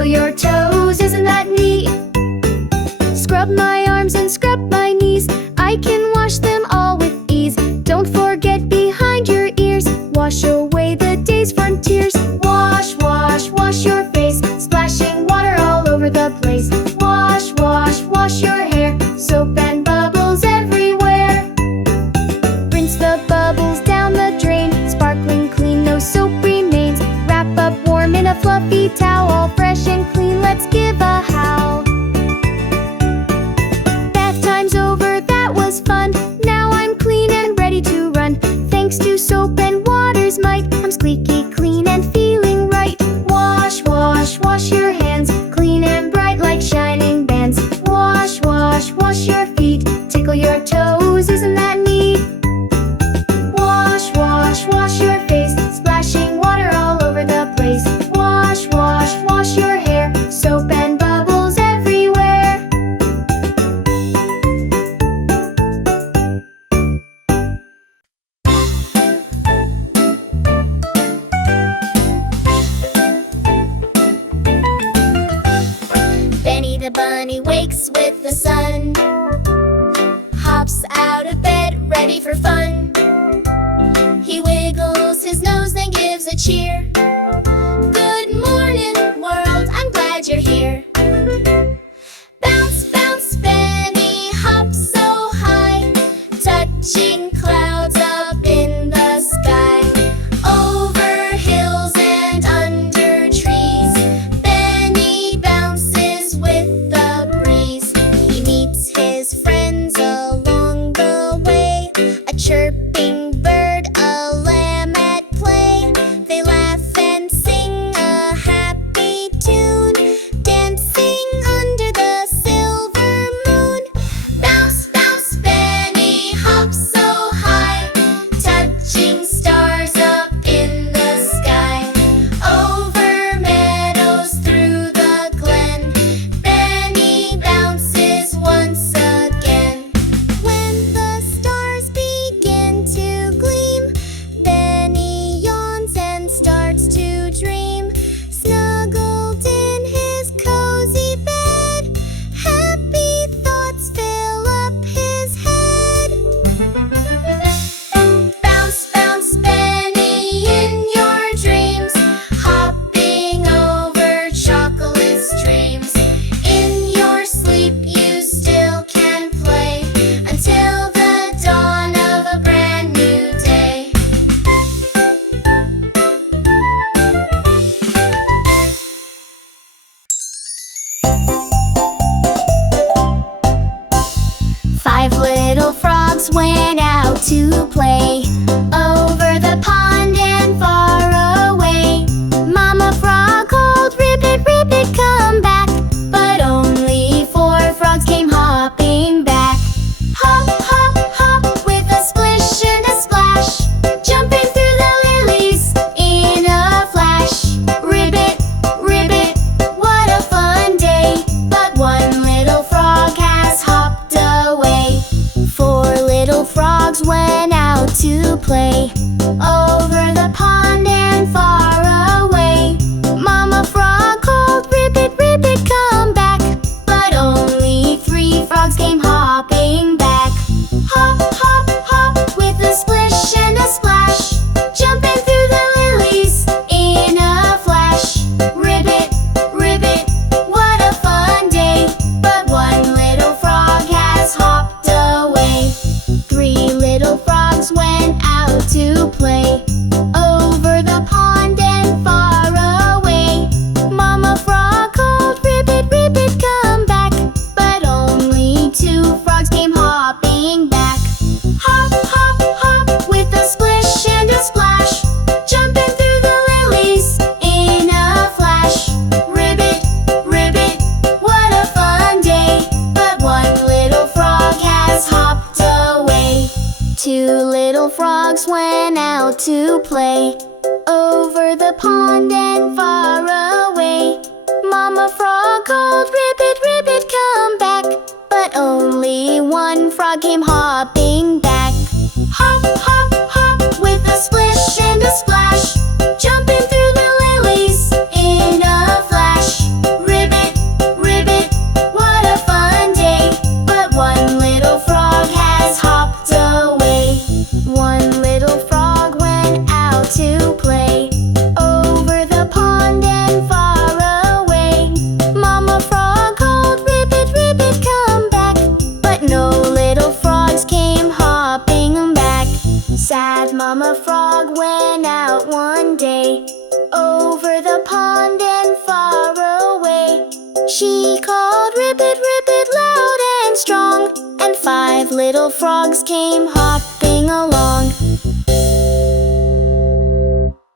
Tickle your toes, isn't that neat? Scrub my arms and scrub my knees, I can wash them all with ease. Don't forget behind your ears, wash away the day's front tears. Wash, wash, wash your face, splashing water all over the place. Wash, wash, wash your hair, soap and bubbles everywhere. Rinse the bubbles down the drain, sparkling clean, no soap remains. Wrap up warm in a fluffy towel, all fresh and clean, let's give a howl. Bath time's over, that was fun. Now I'm clean and ready to run. Thanks to soap and water's might, I'm squeaky clean and feeling right. Wash, wash, wash your hands, clean and bright like shining bands. Wash, wash, wash your feet, tickle your toes, isn't that neat? Wash, wash, wash your face, splashing water all over the place. Wash, wash, wash your hair, soap and bubbles everywhere. Benny the bunny wakes with the sun, hops out of bed, ready for fun. He wiggles his nose, then gives a cheer. Good morning, world, I'm glad you're here. Bounce, bounce, Benny, hop so high, touching clouds up in the sky. Over hills and under trees, Benny bounces with the breeze. He meets his friends along the way, a chirping bird, a lamb at play. They laugh and sing a happy tune, dancing under the silver moon. Bounce, bounce, Benny, hop so high, touching stars up in the sky. Over meadows, through the glen, Benny bounces once again. When the stars begin to gleam, Benny yawns and starts to dream. Snuggled in his cozy bed, happy thoughts fill up his head. Bounce, bounce, Benny, in your dreams, hopping over chocolate streams. In your sleep you still can play, until the dawn of a brand new day. 5 little frogs went out to play, over the pond and far away. Mama frog called, "Ribbit, ribbit, come back," but only 4 frogs came hopping back. Hop, hop, hop, with a splish and a splash, jumping through the lilies in a flash. Ribbit, ribbit, what a fun day, but one little frog has hopped away. 4 little frogs went out to play, over the pond and far away. Mama frog called, "Ribbit, ribbit, come back," but only 3 frogs came hopping back. Hop, hop, hop, with a splish and a splash, jumping through the lilies in a flash. Ribbit, ribbit, what a fun day, but one little frog has hopped away. 3 little frogs went out to play, over the pond and far away. Mama frog called, "Ribbit, ribbit, come back," but only 2 frogs came hopping back. Hop, hop, hop, with a splish and a splash, jumping through the lilies in a flash. Ribbit, ribbit, what a fun day, but one little frog has hopped away. 2 little frogs went out to play, over the pond and far away. Mama frog called, "Ribbit, ribbit, come back," but only 1 frog came hopping back. Hop, hop, hop, with a splish and a splash, jumping through the lilies in a flash. She called, "Ribbit, ribbit," loud and strong, and 5 little frogs came hopping along.